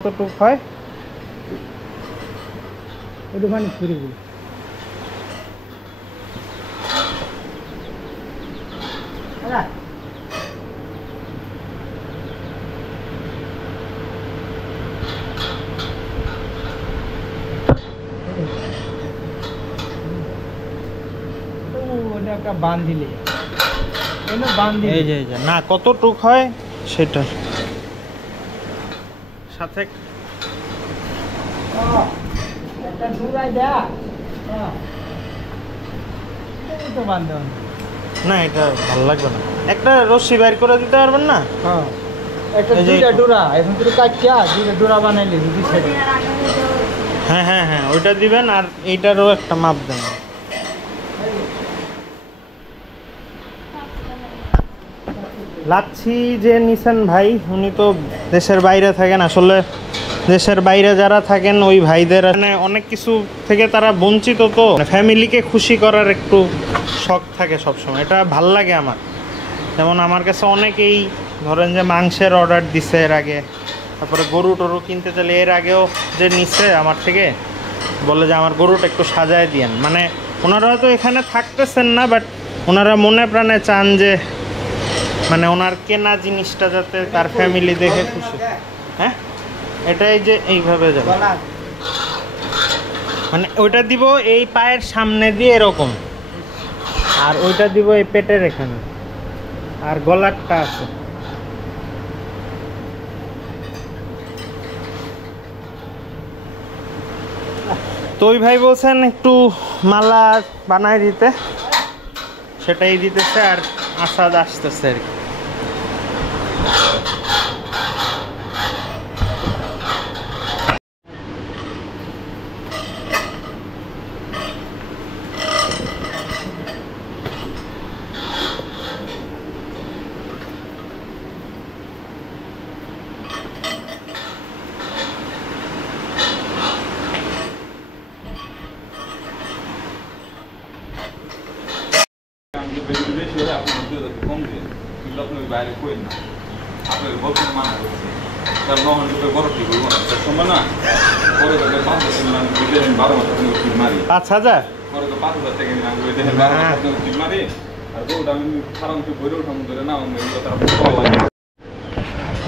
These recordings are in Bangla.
কতটুক হয় একটুখানি ঘুরে ঘুরে বান দিলে না কতটুক হয় সেটা সাথে না এটা ভালো লাগবে না একটা রশ্মি বাইর করে দিতে পারবেন না হ্যাঁ হ্যাঁ হ্যাঁ ওইটা দিবেন আর এইটারও একটা মাপ দেন লাচ্ছি যে নিছেন ভাই উনি তো দেশের বাইরে থাকেন আসলে দেশের বাইরে যারা থাকেন ওই ভাইদের মানে অনেক কিছু থেকে তারা বঞ্চিত তো ফ্যামিলিকে খুশি করার একটু শখ থাকে সবসময় এটা ভাল লাগে আমার যেমন আমার কাছে অনেকেই ধরেন যে মাংসের অর্ডার দিছে এর আগে তারপরে গরু টরু কিনতে চাইলে এর আগেও যে নিচ্ছে আমার থেকে বলে যে আমার গরুটা একটু সাজায় দিয়েন মানে ওনারা হয়তো এখানে থাকতেছেন না বাট ওনারা মনে প্রাণে চান যে মানে ওনার কেনা জিনিসটা যাতে তার ফ্যামিলি দেখে খুশি হ্যাঁ এটাই যে এইভাবে যাবে মানে ওইটা দিব এই পায়ের সামনে দিয়ে এরকম আর ওইটা দিব এই পেটের এখানে আর গলারটা আছে তো ওই ভাই বলছেন একটু মালা বানায় দিতে সেটাই দিতেছে আর আসাদ আসতেছে আর কি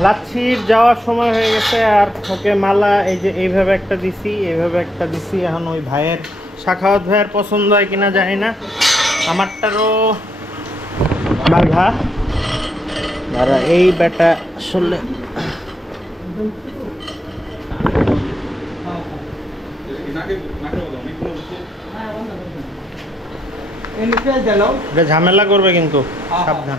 লাচ্ছির যাওয়ার সময় হয়ে গেছে আর ওকে মালা এই যে এইভাবে একটা দিছি এইভাবে একটা দিছি এখন ওই ভাইয়ের শাখাওয়াত ভাইয়ের পছন্দ হয় কিনা জানি না আমারটারও বাঘা দাঁড়া এই বেটা আসলে ঝামেলা করবে কিন্তু সাবধান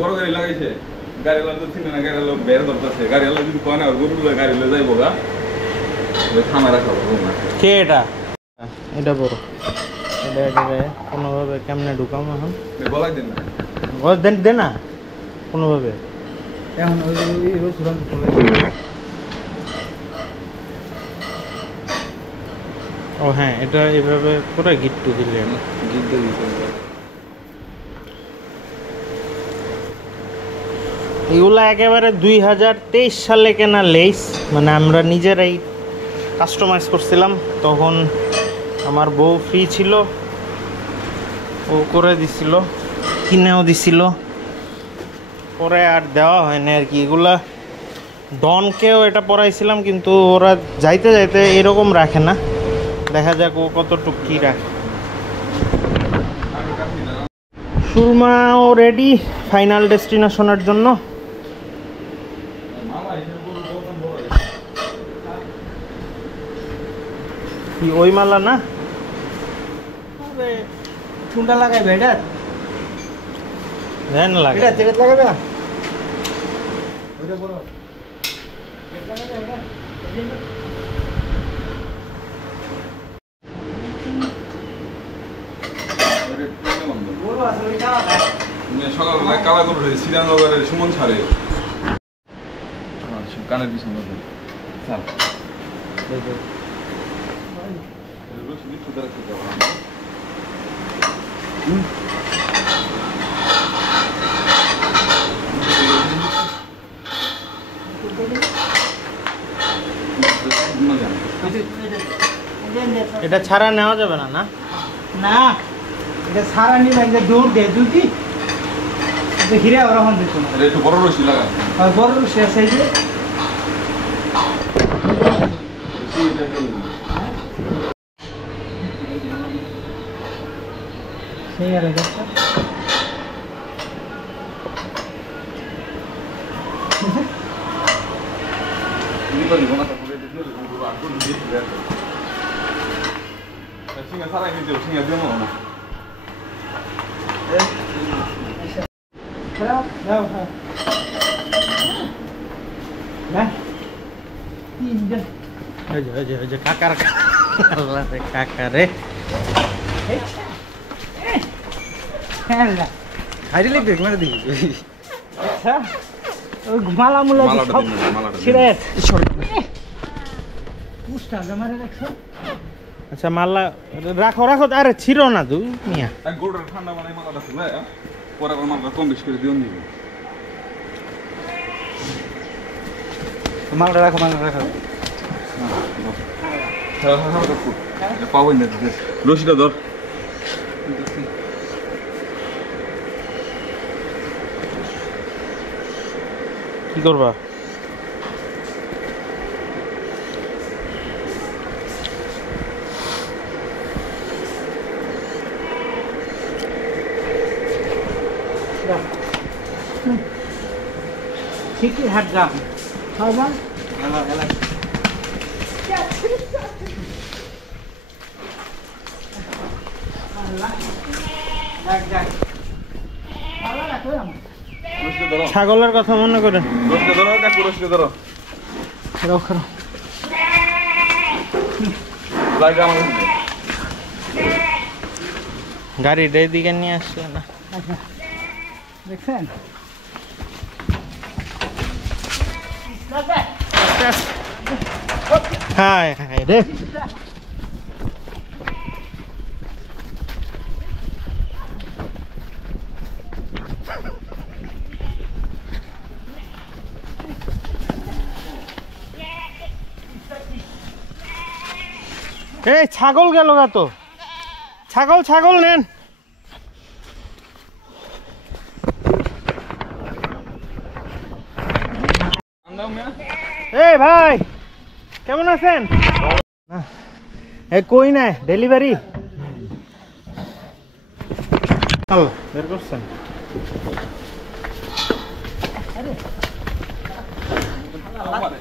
বড় গাড়ি লাগাইছে গাড়ি তো চিনে না গাড়ি বের ধরতেছে গাড়ি যদি কয় না গরুগুলো গাড়ি যাইবো গা থামা রাখা কে এটা এটা বড় কোনোভাবে কেমনে ঢুকাম এখন বলাই দেন না দে না কোনোভাবে এখন ও হ্যাঁ এটা এইভাবে করে গিট্টু দিলে গিট্টু দিতে এগুলো একেবারে 2023 সালে কেনা লেস মানে আমরা নিজেরাই কাস্টমাইজ করছিলাম তখন আমার বউ ফ্রি ছিল ও করে দিছিল কিনেও দিছিল পরে আর দেওয়া হয়নি আর কি এগুলা ডনকেও এটা পরাইছিলাম কিন্তু ওরা যাইতে যাইতে এরকম রাখে না দেখা যাক ও কতটুকু কী রাখে সুরমাও রেডি ফাইনাল ডেস্টিনেশনের জন্য কি ওই মালা না চুনটা লাগাইবে এটা দেন লাগে এটা তেল লাগাবে ওইটা বড় সকালবেলা কালা করে শ্রীরামনগরের সুমন ছাড়ে কানের পিছনে চাল রশি একটু ধরে রাখতে যাবো এটা ছাড়া নেওয়া যাবে না? না না এটা সারা নি ভাই দৌড় দে দুটি হিরে ওরা হন দিত না একটু বড় রশি লাগা আর বড় শেষ এই যে সেই আর দেখো সিঙ্গা সারাই নিতে সিঙ্গা দিয়ে মনে না দাও দাও না তিনজন ওই যে কাকার আল্লাহ রে কাকা রে হ্যাঁ খাইলে লিখবে মানে দিই আচ্ছা ওই মালা মুলা মালাটা সব দিন মালাটা ছিড়ে পুষ্টা জমারে রাখছো আচ্ছা মাল্লা রাখো রাখো আরে ছিড়ো না তুই মিয়া গোড়ের ঠান্ডা মানে মালাটা ছিল পরে আবার মালাটা কম বেশি করে দিও নিবি মালাটা রাখো পাবই না রশিটা ধর কি করবা? ঠিকই হাট যাম সবাই রশিটা ধরো ছাগলের কথা মনে করে রশিটা ধরো কাকু রশিটা ধরো রাখো লাগে আমার গাড়িটা এদিকে নিয়ে আসছে না। আচ্ছা দেখছেন হায় হায় রে এই ছাগল গেল গা তো ছাগল নেন এই ভাই কেমন আছেন? কই না ডেলিভারি বের করছেন?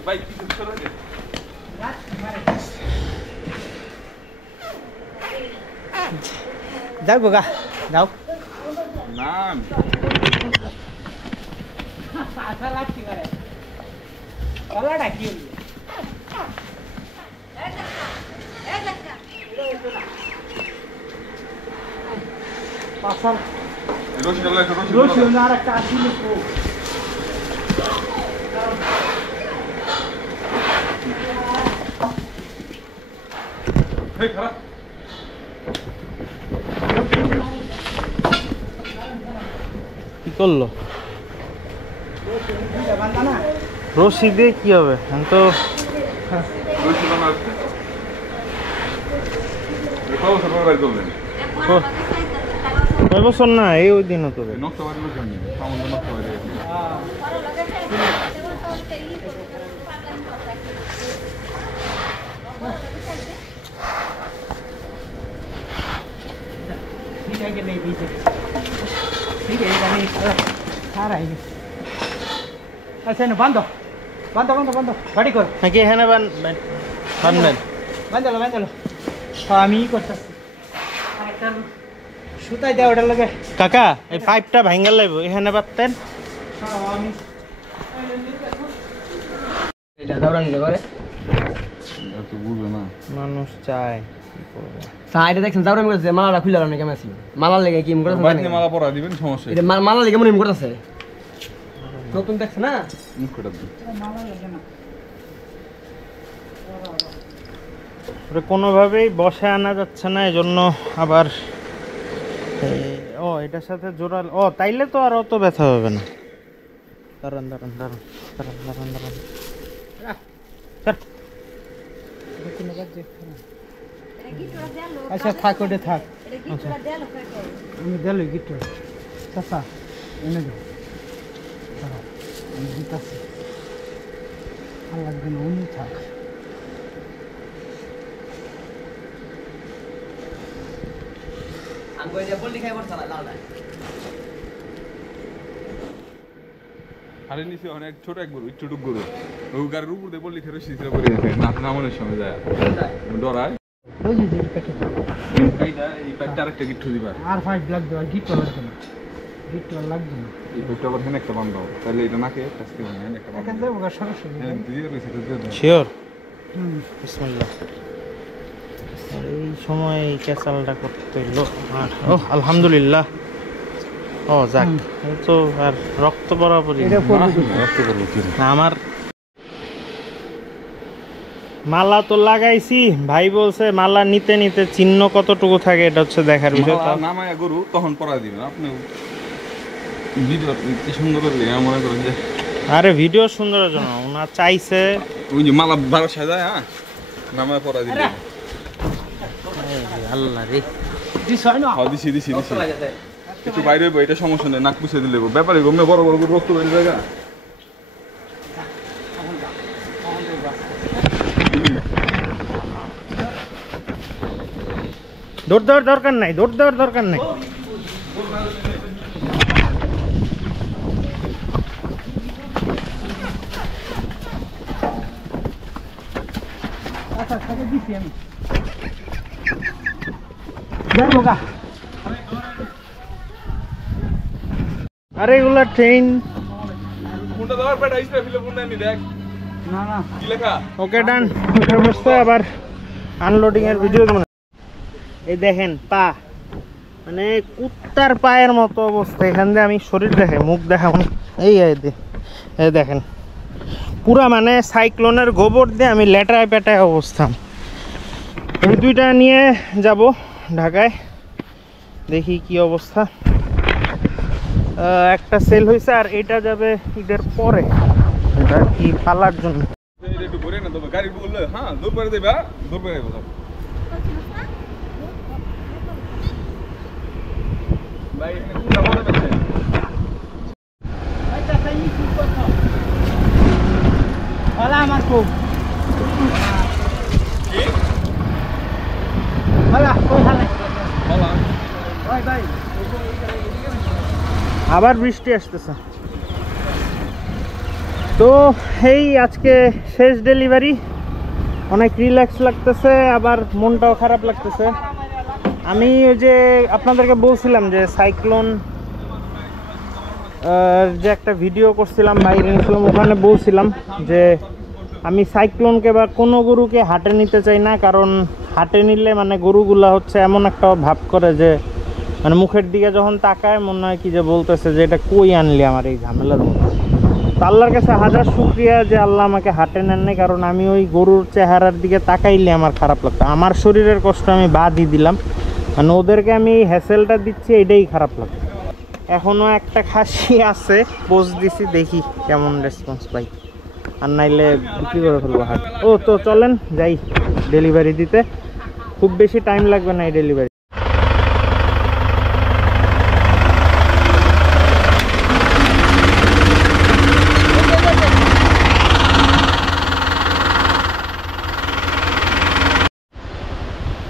ভাই কিছু চলে যায় যাও গোগা যাও না আশা লাগছি করে কলাটা কি পাশাল রশিটা লাগে রশি আর একটা আসিল এই খারাপ কি করলো? বান্দা না রশি দিয়ে কি হবে? এখন তো রশিটা না কত বছর পর বাইর করলেন কয় বছর না এই ওই দিনও তো নকশা বাড়ি লোক নেই সামান্য নকশা বাড়ি ठीक है कि नहीं पीछे ठीक है ये नहीं सारा है अच्छा ना बंद गाड़ी करो নাকি এখানে বানবেন? बंद लो हाँ আমি করতেছি আরেকটা সুতাই দাও ওটার লগে কাকা এই পাইপটা ভাঙ্গাল লাগবে এখানে পারতেন। হ্যাঁ আমি এটা দাওরা নিলে করে এত বুঝে না মানুষ চায় কি করবে? সাইডে দেখছেন দাওরা আমি করতেছে মালাটা খুলে রাখনে কেমন আছে মালার লেগে কি করতেছে বাইরে মালা পরা দিবেন সমস্যা এটা মালার লেগে মনে করতেছে নতুন দেখছ না মুখ কাটা দিন মালা লাগে না কোনোভাবেই বসে আনা যাচ্ছে না, এজন্য আবার ও এটার সাথে জোড়াল, ও তাইলে তো আর অত ব্যথা হবে না। দাঁড়ান দাঁড়ান দাঁড়ান দাঁড়ান দাঁড়ান দাঁড়ান, আচ্ছা থাক, ওটা থাক। আমি দিল গিটার চাচা এনে দাও, দাঁড়াও, আমি দিতেছি। আর লাগবে না, উনি থাক। আরে নিচে অনেক ছোট এক গরু, একটু গরু, ওই গাড়ির উপর দিয়ে বললি খেয়ে শীতরা করে গেছে, নামানোর সময় যায় ডরায়। ওই যে এই প্যাকেট এই প্যাকটা আরেকটা গিট্টু দিবার, আর 5 লাগবে, আর গিটার লাগবে না, গিটার লাগবে না। এই প্যাকটা আবার হেন একটা বান্ধাও, তাহলে এটা নাকে টাচকে হয় হেন একটা এখান বান্ধাও। থেকে সরাসরি হ্যাঁ দিয়ে রয়েছে, এটা দিয়ে দাও। শিওর? হুম। বিসমিল্লাহ। আর এই সময় এই ক্যাসালটা করতে হইলো। আর ও আলহামদুলিল্লাহ, ও যাক, এই তো আর রক্ত বরাবরই এটা করবো রক্ত করবো কি রে? না। আমার মালা তো লাগাইছি, ভাই বলছে মালা নিতে নিতে চিহ্ন কতটুকু থাকে এটা হচ্ছে দেখার বিষয়। মালা নামায়া গরু তখন পরা দিবেন আপনি। ভিডিও কি সুন্দর করলে মনে করেন যে আরে ভিডিও সুন্দরের জন্য ওনার চাইছে। ওই যে মালা ভালো সাজায়, হ্যাঁ নামায় পরা দিবেন। আল্লাহ রে, দিস হয় না। হ্যাঁ দিছি দিছি দিছি, একটু বাইরে হইবো, এটা সমস্যা নেই, নাক পুষে দিলে ব্যাপারে গমে বড় বড় গরু রক্ত বেরিয়ে জায়গা। দৌড় দেওয়ার দরকার নাই, দৌড় দেওয়ার দরকার নাই। আচ্ছা তাকে দিছি আমি। যাবো গা। আরে এগুলা ট্রেন। কোনটা দেওয়ার পেটা ইসরা ফিলে কোনটা নি দেখ না না কি লেখা। ওকে ডান, অবস্থা আবার আনলোডিং এর ভিডিও দেবো। এই দেখেন পা, মানে কুত্তার পায়ের মতো অবস্থা। এখান দিয়ে আমি শরীর দেখে মুখ দেখা, এই দেখেন পুরা মানে সাইক্লোনের গোবর দিয়ে আমি লেটায় পেটায় অবস্থা। এই দুইটা নিয়ে যাব ঢাকায়, দেখি কি অবস্থা। একটা সেল হয়েছে আর এটা যাবে ঈদের পরে, এটা কি পালার জন্য। এটা একটু ঘুরে না তবে গাড়ি বললে হ্যাঁ দূর করে দেবা, দূর করে দেবা ভাই। এখানে কোনটা বলে বেচে হলা আমার খুব কি হলা কই হালে বলা ভাই ভাই আবার বৃষ্টি আসতেছে। তো এই আজকে শেষ ডেলিভারি, অনেক রিল্যাক্স লাগতেছে, আবার মনটাও খারাপ লাগতেছে। আমি ওই যে আপনাদেরকে বলছিলাম যে সাইক্লোন যে একটা ভিডিও করছিলাম বাইরে নিয়েছিলাম, ওখানে বলছিলাম যে আমি সাইক্লোনকে বা কোনো গরুকে হাটে নিতে চাই না, কারণ হাটে নিলে মানে গরুগুলা হচ্ছে এমন একটা ভাব করে যে মানে মুখের দিকে যখন তাকায় মনে হয় কি যে বলতেছে যে এটা কই আনলি আমার এই ঝামেলার মধ্যে। তো আল্লাহর কাছে হাজার শুকরিয়া যে আল্লাহ আমাকে হাটে নেন নাই, কারণ আমি ওই গরুর চেহারার দিকে তাকাইলে আমার খারাপ লাগতো। আমার শরীরের কষ্ট আমি বাদই দিলাম, মানে ওদেরকে আমি হ্যাসেলটা দিচ্ছি এটাই খারাপ লাগতো। এখনও একটা খাসি আছে, পোস্ট দিছি, দেখি কেমন রেসপন্স পাই, আর নাইলে বিক্রি করে ফেলবো হাট। ও তো চলেন যাই ডেলিভারি দিতে, খুব বেশি টাইম লাগবে না এই ডেলিভারি।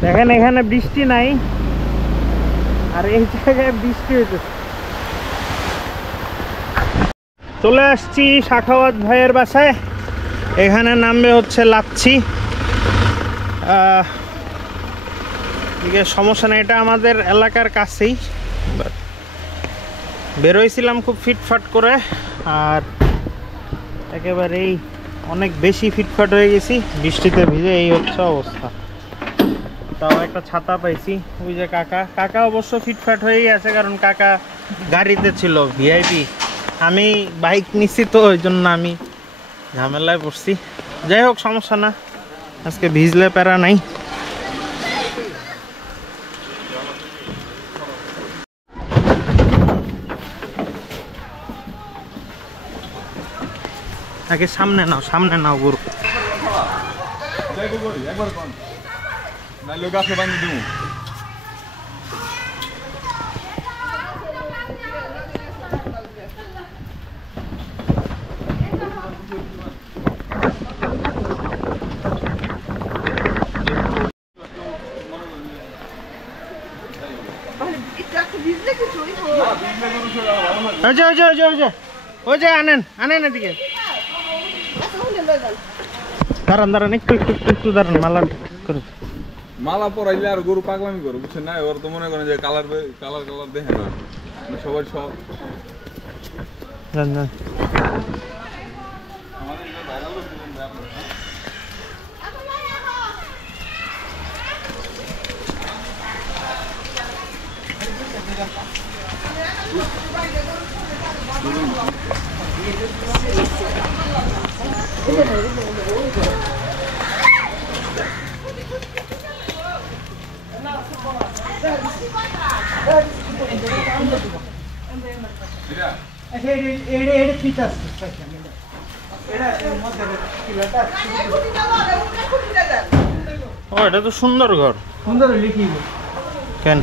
দেখেন এখানে বৃষ্টি নাই, আর এই জায়গায় বৃষ্টি হইতেছে। চলে আসছি শাখাওয়াত ভাইয়ের বাসায়, এখানে নামবে হচ্ছে লাচ্ছি। এদিকে সমস্যা নেই, এটা আমাদের এলাকার কাছেই। বেরোইছিলাম খুব ফিটফাট করে, আর একেবারেই অনেক বেশি ফিটফাট হয়ে গেছি বৃষ্টিতে ভিজে, এই হচ্ছে অবস্থা। তাও একটা ছাতা পাইছি। ওই যে কাকা অবশ্য ফিটফাট হয়েই আছে, কারণ কাকা গাড়িতে ছিল ভিআইপি, আমি বাইক নিচ্ছি তো ওই জন্য আমি ঝামেলায় পড়ছি। যাই হোক সমস্যা না, আজকে ভিজলে প্যারা নাই। আগে সামনে নাও গরু। একবার কোন নাইলে গাছে বাঁধি দিমু। ওই যে আনেন এদিকে। দাঁড়ান একটু দাঁড়ান, মালা করে মালা পরাইলে আর গরু পাগলামি করে বুঝছেন না, ওর তো মনে করেন যে কালার দেখে না সবাই সব যান। ও এটা তো সুন্দর ঘর। সুন্দর লিখি কেন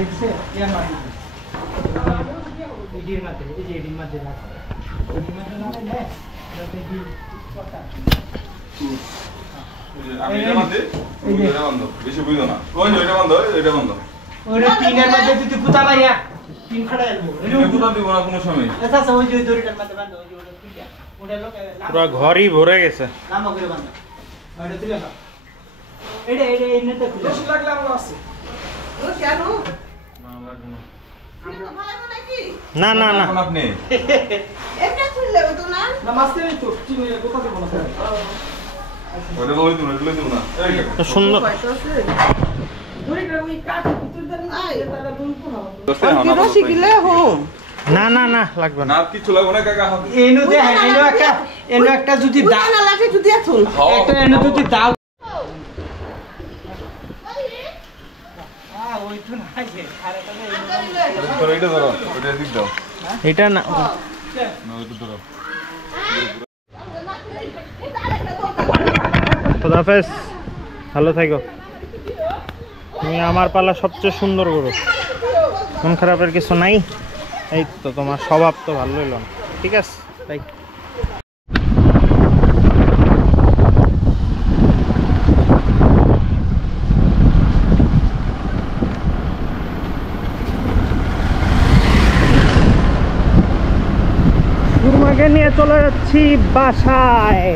বেশি বুঝো না, ওইটা বন্ধ ওরে তিনের মধ্যে তুই কুতা মারিয়া তিন খড়া এলবো কোথা দিব না কোনো সময়। আচ্ছা ওই যে দড়িটার মধ্যে বাঁধো, ওই যে ওটা তুইয়া ওটা লোক পুরো ঘরই ভরে গেছে। নাম করে বাঁধো, ওটা তুলে নাও। এটা এমনিতে খুলে বেশি লাগলে আমার আছে ও কেন না এখন আপনি এটা খুললে তো না না মাস্তে নেই তো চিনি কোথা থেকে বলা স্যার ওটা লই দিব না এই দেখো সুন্দর। দড়িটা ওই কাট কুতুর দেন না এটা দুল কোন দোস্তে কি রশি গিলে হোম না লাগবে না। না কিছু লাগবে না কাকা। এনো দে এনো একটা যদি দাও না লাঠি যদি আছুন একটা এনো যদি দাও ওই তো নাই যে আরে তাহলে এটা ধরো ওটা দিক দাও এটা না ওটা ধরো। খোদাফেজ, ভালো থাকো। তুমি আমার পালা সবচেয়ে সুন্দর গরু, মন খারাপের কিছু নাই। এই তো তোমার স্বভাব তো ভালো হইল না, ঠিক আছে তাই। সুরমাকে নিয়ে চলে যাচ্ছি বাসায়।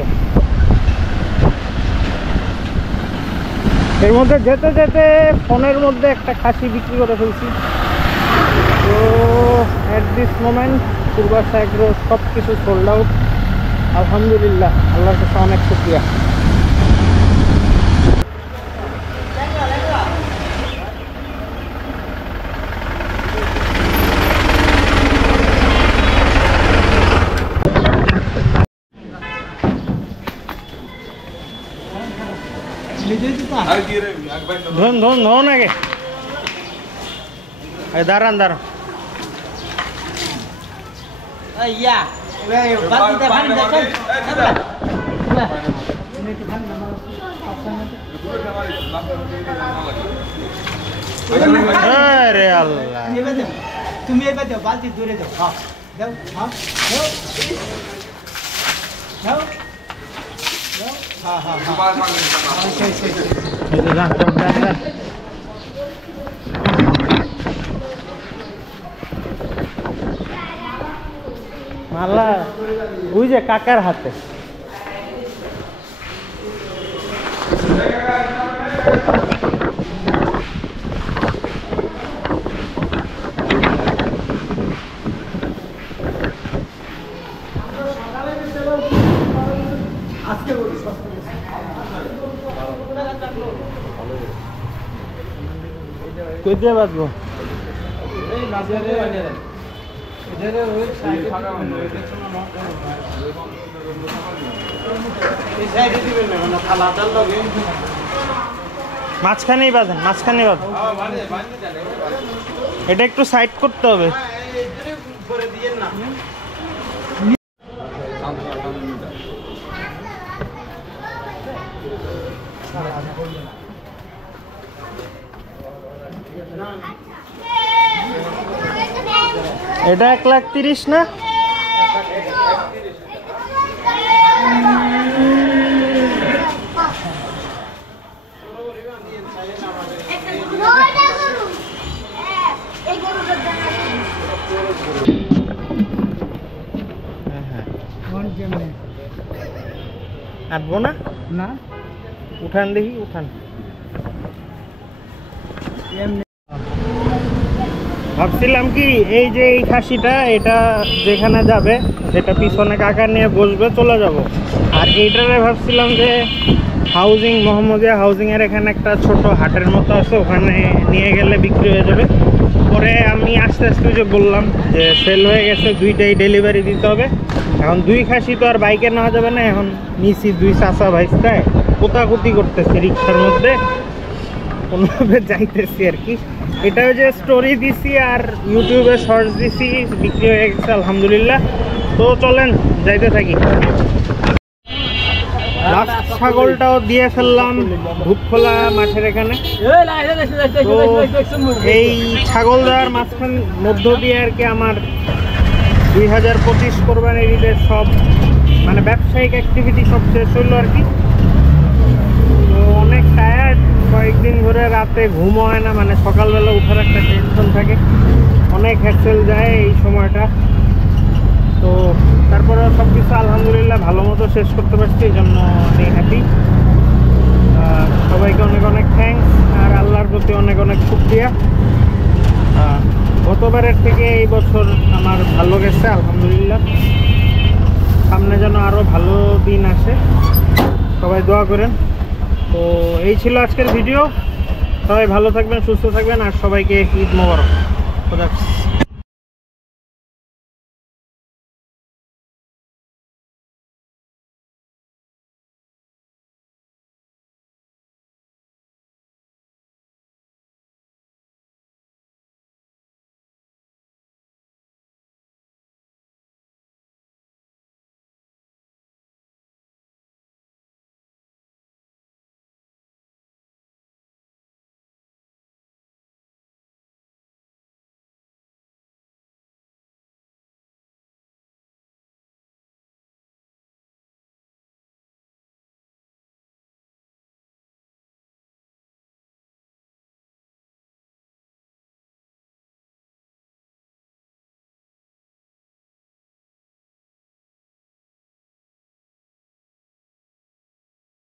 এর মধ্যে যেতে যেতে ফোনের মধ্যে একটা খাসি বিক্রি করে ফেলছি। তো at this moment Purbasha agro সব কিছু সোল্ড আউট। আলহামদুলিল্লাহ, আল্লাহর কাছে অনেক শুকরিয়া। আর কি রে একবার ধন আগে দাঁড়ান ইয়া বালতিতে পানি দাও আরে আল্লাহ, তুমি এবার দাও, বালতি দূরে দাও। দাও এই যে যান। মালা ওই যে কাকার হাতে। কই দিয়ে বাঁচবো? মাঝখানেই বাঁধেন, এটা একটু সাইড করতে হবে। এটা 1,30,000 না? আটবো না? না উঠান দেখি, উঠান। ভাবছিলাম কি এই যে এই খাসিটা এটা যেখানে যাবে সেটা পিছনে কাকা নিয়ে বসবে, চলে যাব। আর এইটারে ভাবছিলাম যে হাউজিং, মোহাম্মদিয়া হাউজিং এর এখানে একটা ছোট হাটের মতো আছে, ওখানে নিয়ে গেলে বিক্রি হয়ে যাবে। পরে আমি আস্তে আস্তে যে বললাম যে সেল হয়ে গেছে, 2টাই ডেলিভারি দিতে হবে। এখন 2 খাসি তো আর বাইকে নেওয়া যাবে না, এখন নিচি 2 চাচা ভাইস্তায় কোতাকুতি করতেছে রিক্সার মধ্যে, কোনোভাবে যাইতেছি আর কি। এটাও যে স্টোরি দিছি আর ইউটিউবে শর্টস দিছি, বিক্রি হয়ে গেছে আলহামদুলিল্লাহ। তো চলেন যাইতে থাকি। লাস্ট ছাগলটাও দিয়ে ফেললাম ধূপখোলা মাঠের এখানে। তো এই ছাগল দেওয়ার মাঝখান মধ্য দিয়ে আর কি আমার 2025 কোরবানির ঈদের সব মানে ব্যবসায়িক অ্যাক্টিভিটি সব শেষ হইলো আর কি। তো অনেক টায়ার্ড, কয়েকদিন ধরে রাতে ঘুম হয় না, মানে সকালবেলা উঠার একটা টেনশন থাকে, অনেক হ্যাসেল যায় এই সময়টা। তো তারপরে সব কিছু আলহামদুলিল্লাহ ভালো মতো শেষ করতে পারছি, এই জন্য আমি হ্যাপি। সবাইকে অনেক অনেক থ্যাঙ্কস আর আল্লাহর প্রতি অনেক অনেক শুকরিয়া। গতবারের থেকে এই বছর আমার ভালো গেছে আলহামদুলিল্লাহ। সামনে যেন আরও ভালো দিন আসে, সবাই দোয়া করেন। তো এই ছিল আজকের ভিডিও। সবাই ভালো থাকবেন, সুস্থ থাকবেন আর সবাইকে ঈদ মোবারক। খোদা হাফেজ।